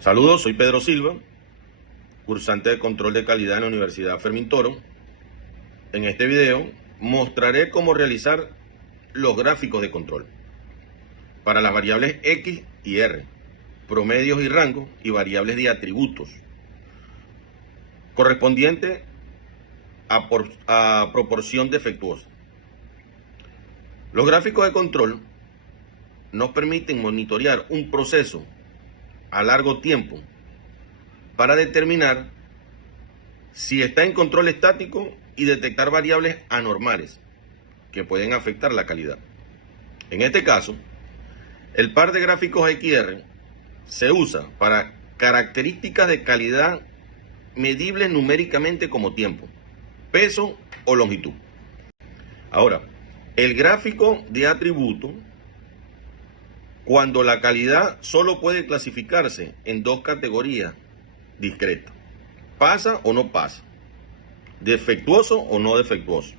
Saludos, soy Pedro Silva, cursante de control de calidad en la Universidad Fermín Toro. En este video mostraré cómo realizar los gráficos de control para las variables X y R, promedios y rangos y variables de atributos, correspondiente a proporción defectuosa. Los gráficos de control nos permiten monitorear un proceso a largo tiempo para determinar si está en control estático y detectar variables anormales que pueden afectar la calidad. En este caso, el par de gráficos XR se usa para características de calidad medibles numéricamente como tiempo, peso o longitud. Ahora, el gráfico de atributo, cuando la calidad solo puede clasificarse en dos categorías discretas: pasa o no pasa, defectuoso o no defectuoso.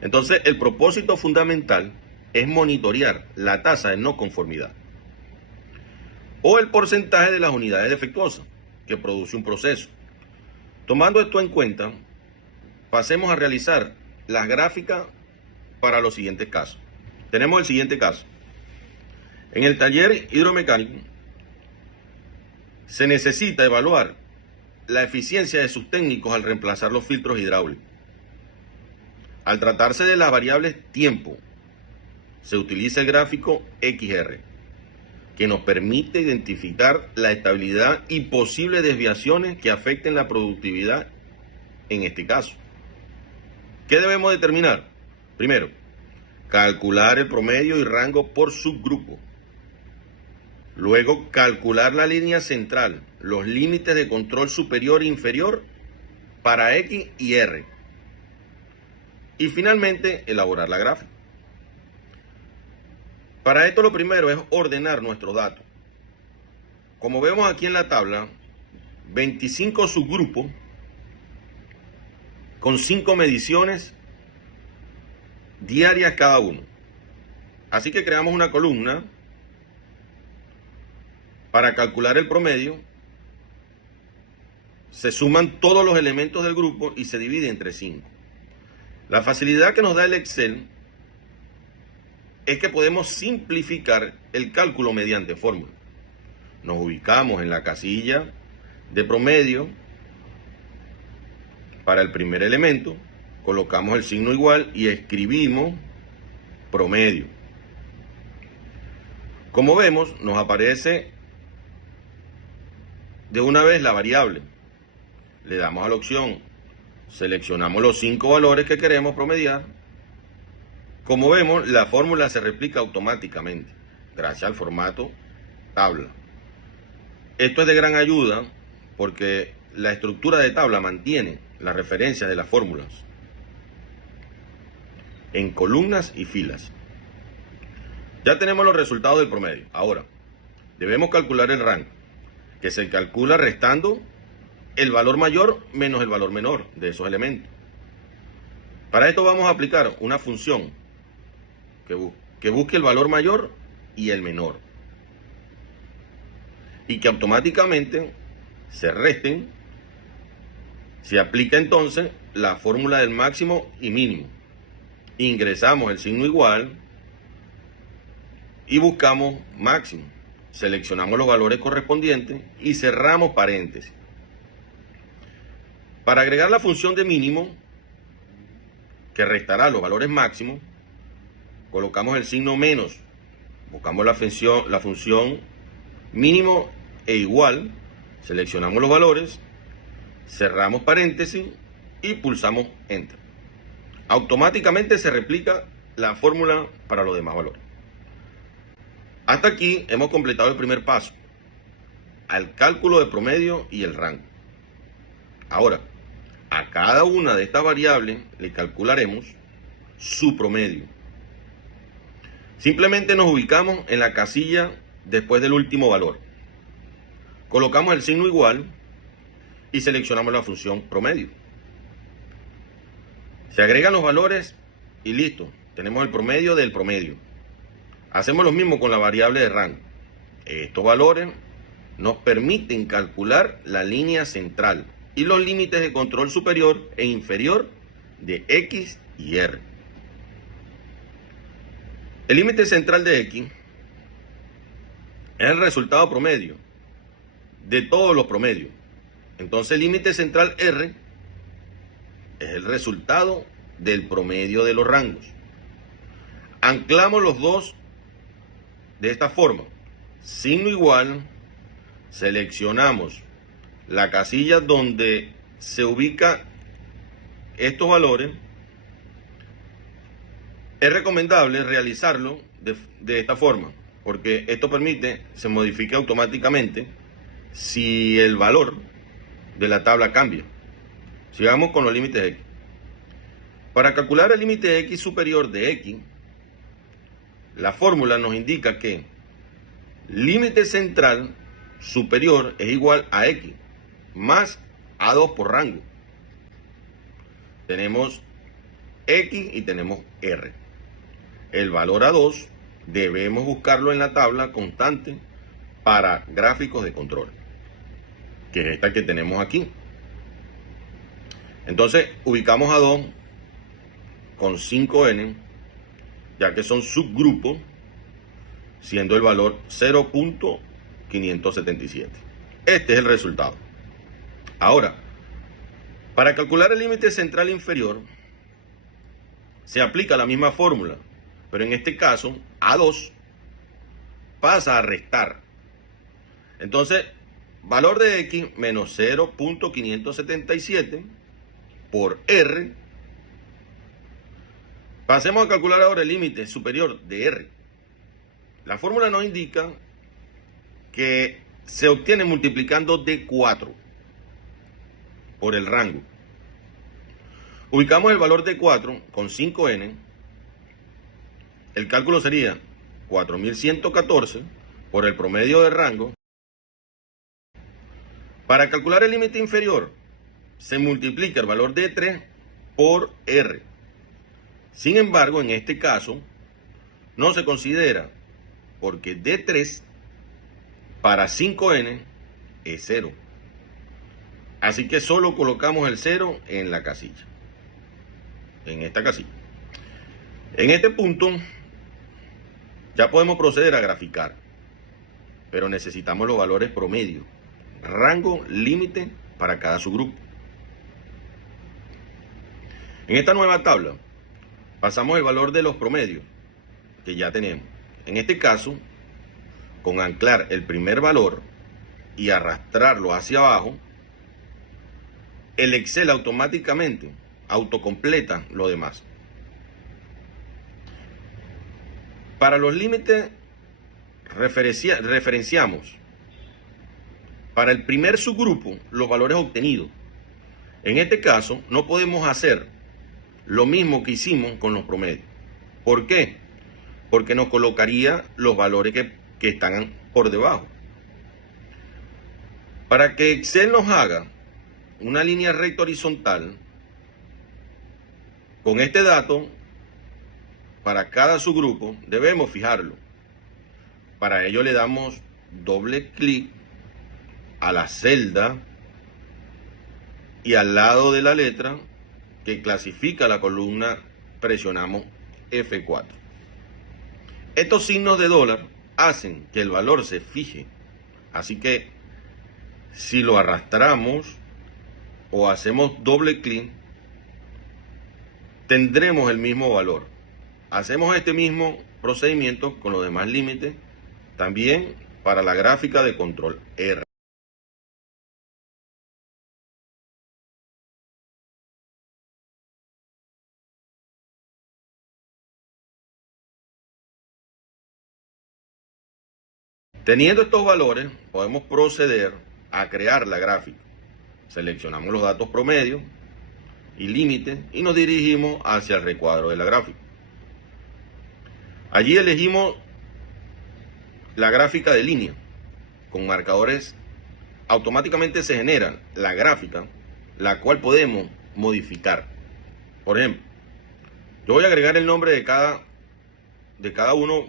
Entonces, el propósito fundamental es monitorear la tasa de no conformidad o el porcentaje de las unidades defectuosas que produce un proceso. Tomando esto en cuenta, pasemos a realizar las gráficas para los siguientes casos. Tenemos el siguiente caso. En el taller hidromecánico se necesita evaluar la eficiencia de sus técnicos al reemplazar los filtros hidráulicos. Al tratarse de las variables tiempo, se utiliza el gráfico XR, que nos permite identificar la estabilidad y posibles desviaciones que afecten la productividad en este caso. ¿Qué debemos determinar? Primero, calcular el promedio y rango por subgrupo. Luego, calcular la línea central, los límites de control superior e inferior para X y R. Y finalmente, elaborar la gráfica. Para esto lo primero es ordenar nuestros datos. Como vemos aquí en la tabla, 25 subgrupos con 5 mediciones diarias cada uno. Así que creamos una columna para calcular el promedio. Se suman todos los elementos del grupo y se divide entre 5. La facilidad que nos da el Excel es que podemos simplificar el cálculo mediante fórmula. Nos ubicamos en la casilla de promedio para el primer elemento, colocamos el signo igual y escribimos promedio. Como vemos, nos aparece de una vez la variable. Le damos a la opción, seleccionamos los 5 valores que queremos promediar. Como vemos, la fórmula se replica automáticamente gracias al formato tabla. Esto es de gran ayuda porque la estructura de tabla mantiene las referencias de las fórmulas en columnas y filas. Ya tenemos los resultados del promedio. Ahora, debemos calcular el rango, que se calcula restando el valor mayor menos el valor menor de esos elementos. Para esto vamos a aplicar una función que busque el valor mayor y el menor, y que automáticamente se resten. Se aplica entonces la fórmula del máximo y mínimo. Ingresamos el signo igual y buscamos máximo. Seleccionamos los valores correspondientes y cerramos paréntesis. Para agregar la función de mínimo, que restará los valores máximos, colocamos el signo menos, buscamos la función mínimo e igual, seleccionamos los valores, cerramos paréntesis y pulsamos Enter. Automáticamente se replica la fórmula para los demás valores. Hasta aquí hemos completado el primer paso, al cálculo de promedio y el rango. Ahora, a cada una de estas variables le calcularemos su promedio. Simplemente nos ubicamos en la casilla después del último valor. Colocamos el signo igual y seleccionamos la función promedio. Se agregan los valores y listo, tenemos el promedio del promedio. Hacemos lo mismo con la variable de rango. Estos valores nos permiten calcular la línea central y los límites de control superior e inferior de X y R. El límite central de X es el resultado promedio de todos los promedios. Entonces el límite central R es el resultado del promedio de los rangos. Anclamos los dos de esta forma. Signo igual, seleccionamos la casilla donde se ubican estos valores. Es recomendable realizarlo de esta forma, porque esto permite se modifique automáticamente si el valor de la tabla cambia. Sigamos con los límites X. Para calcular el límite X superior de X, la fórmula nos indica que límite central superior es igual a X más A2 por rango. Tenemos X y tenemos R. El valor A2 debemos buscarlo en la tabla constante para gráficos de control, que es esta que tenemos aquí. Entonces ubicamos A2 con 5n, ya que son subgrupos, siendo el valor 0.577. Este es el resultado. Ahora, para calcular el límite central inferior, se aplica la misma fórmula, pero en este caso, A2 pasa a restar. Entonces, valor de X menos 0.577 por R. Pasemos a calcular ahora el límite superior de R. La fórmula nos indica que se obtiene multiplicando D4 por el rango. Ubicamos el valor de 4 con 5n. El cálculo sería 4114 por el promedio de rango. Para calcular el límite inferior, se multiplica el valor de 3 por R. Sin embargo, en este caso, no se considera, porque D3 para 5n es 0. Así que solo colocamos el 0 en la casilla, en esta casilla. En este punto ya podemos proceder a graficar, pero necesitamos los valores promedio, rango, límite para cada subgrupo. En esta nueva tabla pasamos el valor de los promedios que ya tenemos. En este caso, con anclar el primer valor y arrastrarlo hacia abajo, el Excel automáticamente autocompleta lo demás. Para los límites referenciamos para el primer subgrupo los valores obtenidos. En este caso no podemos hacer lo mismo que hicimos con los promedios. ¿Por qué? Porque nos colocaría los valores que están por debajo. Para que Excel nos haga una línea recta horizontal con este dato, para cada subgrupo debemos fijarlo. Para ello le damos doble clic a la celda y al lado de la letra que clasifica la columna presionamos F4. Estos signos de dólar hacen que el valor se fije, así que si lo arrastramos o hacemos doble clic, tendremos el mismo valor. Hacemos este mismo procedimiento con los demás límites, también para la gráfica de control R. Teniendo estos valores, podemos proceder a crear la gráfica. Seleccionamos los datos promedio y límite y nos dirigimos hacia el recuadro de la gráfica. Allí elegimos la gráfica de línea. Con marcadores automáticamente se genera la gráfica, la cual podemos modificar. Por ejemplo, yo voy a agregar el nombre de cada uno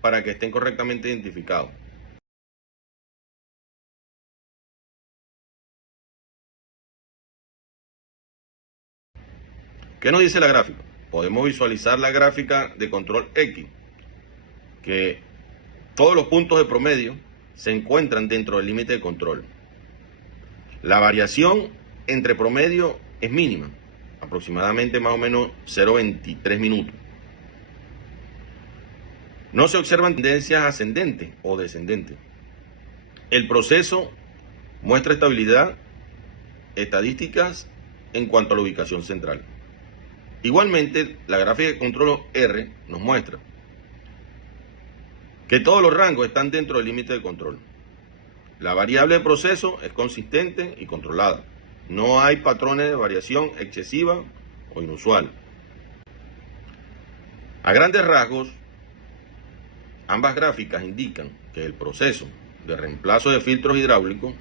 para que estén correctamente identificados. ¿Qué nos dice la gráfica? Podemos visualizar la gráfica de control X, que todos los puntos de promedio se encuentran dentro del límite de control. La variación entre promedio es mínima, aproximadamente más o menos 0,23 minutos. No se observan tendencias ascendentes o descendentes. El proceso muestra estabilidad, estadísticas en cuanto a la ubicación central. Igualmente, la gráfica de control R nos muestra que todos los rangos están dentro del límite de control. La variable de proceso es consistente y controlada. No hay patrones de variación excesiva o inusual. A grandes rasgos, ambas gráficas indican que el proceso de reemplazo de filtros hidráulicos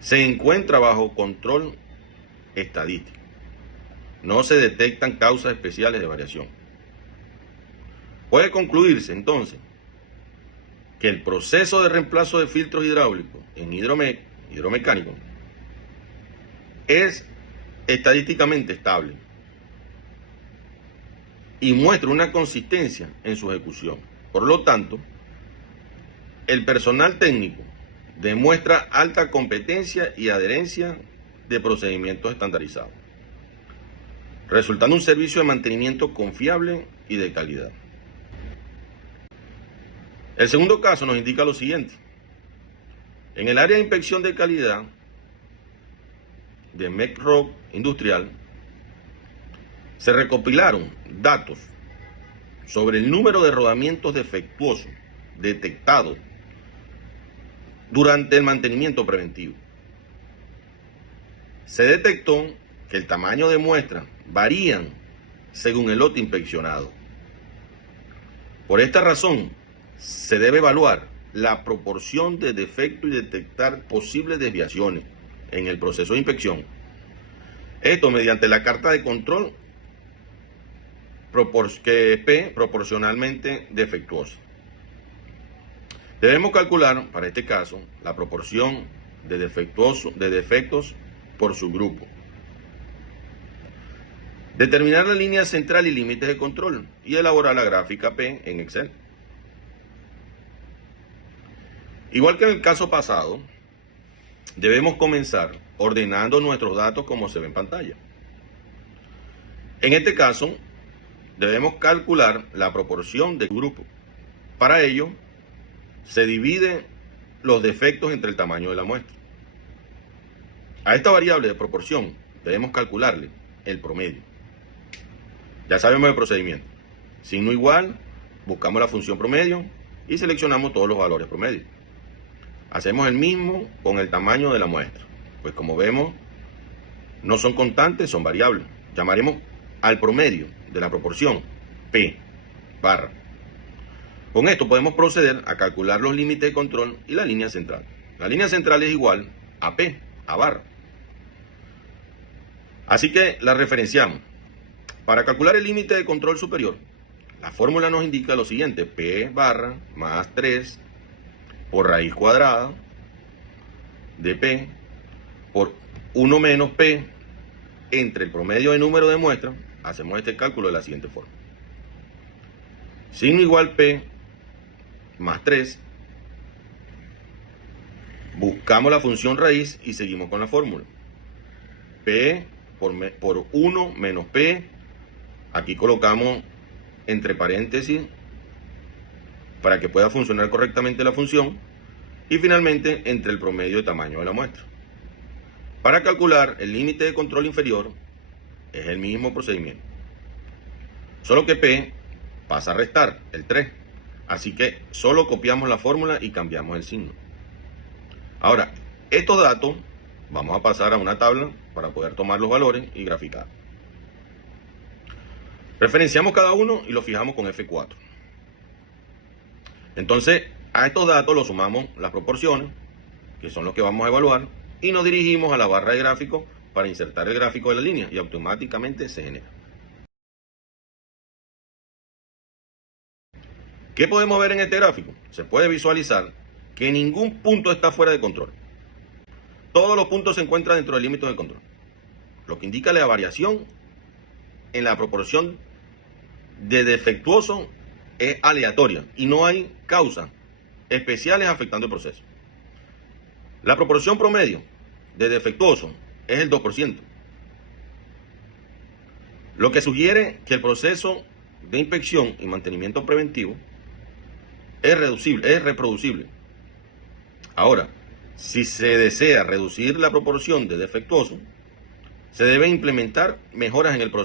se encuentra bajo control estadístico. No se detectan causas especiales de variación. Puede concluirse entonces que el proceso de reemplazo de filtros hidráulicos en hidromecánico es estadísticamente estable y muestra una consistencia en su ejecución. Por lo tanto, el personal técnico demuestra alta competencia y adherencia de procedimientos estandarizados, resultando un servicio de mantenimiento confiable y de calidad. El segundo caso nos indica lo siguiente. En el área de inspección de calidad de MECROC Industrial se recopilaron datos sobre el número de rodamientos defectuosos detectados durante el mantenimiento preventivo. Se detectó que el tamaño de muestra varían según el lote inspeccionado. Por esta razón, se debe evaluar la proporción de defecto y detectar posibles desviaciones en el proceso de inspección. Esto mediante la carta de control que es P proporcionalmente defectuosa. Debemos calcular, para este caso, la proporción de defectos por subgrupo. Determinar la línea central y límites de control y elaborar la gráfica P en Excel. Igual que en el caso pasado, debemos comenzar ordenando nuestros datos como se ve en pantalla. En este caso, debemos calcular la proporción de grupo. Para ello, se divide los defectos entre el tamaño de la muestra. A esta variable de proporción debemos calcularle el promedio. Ya sabemos el procedimiento. Signo igual, buscamos la función promedio y seleccionamos todos los valores promedio. Hacemos el mismo con el tamaño de la muestra. Pues como vemos, no son constantes, son variables. Llamaremos al promedio de la proporción P barra. Con esto podemos proceder a calcular los límites de control y la línea central. La línea central es igual a P, a barra. Así que la referenciamos. Para calcular el límite de control superior, la fórmula nos indica lo siguiente: P barra más 3 por raíz cuadrada de P por 1 menos P entre el promedio de número de muestras. Hacemos este cálculo de la siguiente forma. Signo igual P más 3. Buscamos la función raíz y seguimos con la fórmula. P por 1 menos P. Aquí colocamos entre paréntesis para que pueda funcionar correctamente la función. Y finalmente entre el promedio de tamaño de la muestra. Para calcular el límite de control inferior es el mismo procedimiento. Solo que P pasa a restar el 3. Así que solo copiamos la fórmula y cambiamos el signo. Ahora, estos datos vamos a pasar a una tabla para poder tomar los valores y graficar. Referenciamos cada uno y lo fijamos con F4. Entonces, a estos datos los sumamos las proporciones, que son los que vamos a evaluar, y nos dirigimos a la barra de gráfico para insertar el gráfico de la línea y automáticamente se genera. ¿Qué podemos ver en este gráfico? Se puede visualizar que ningún punto está fuera de control. Todos los puntos se encuentran dentro del límite de control, lo que indica la variación en la proporción de defectuoso es aleatoria y no hay causas especiales afectando el proceso. La proporción promedio de defectuoso es el 2%, lo que sugiere que el proceso de inspección y mantenimiento preventivo es reproducible. Ahora, si se desea reducir la proporción de defectuoso, se deben implementar mejoras en el proceso.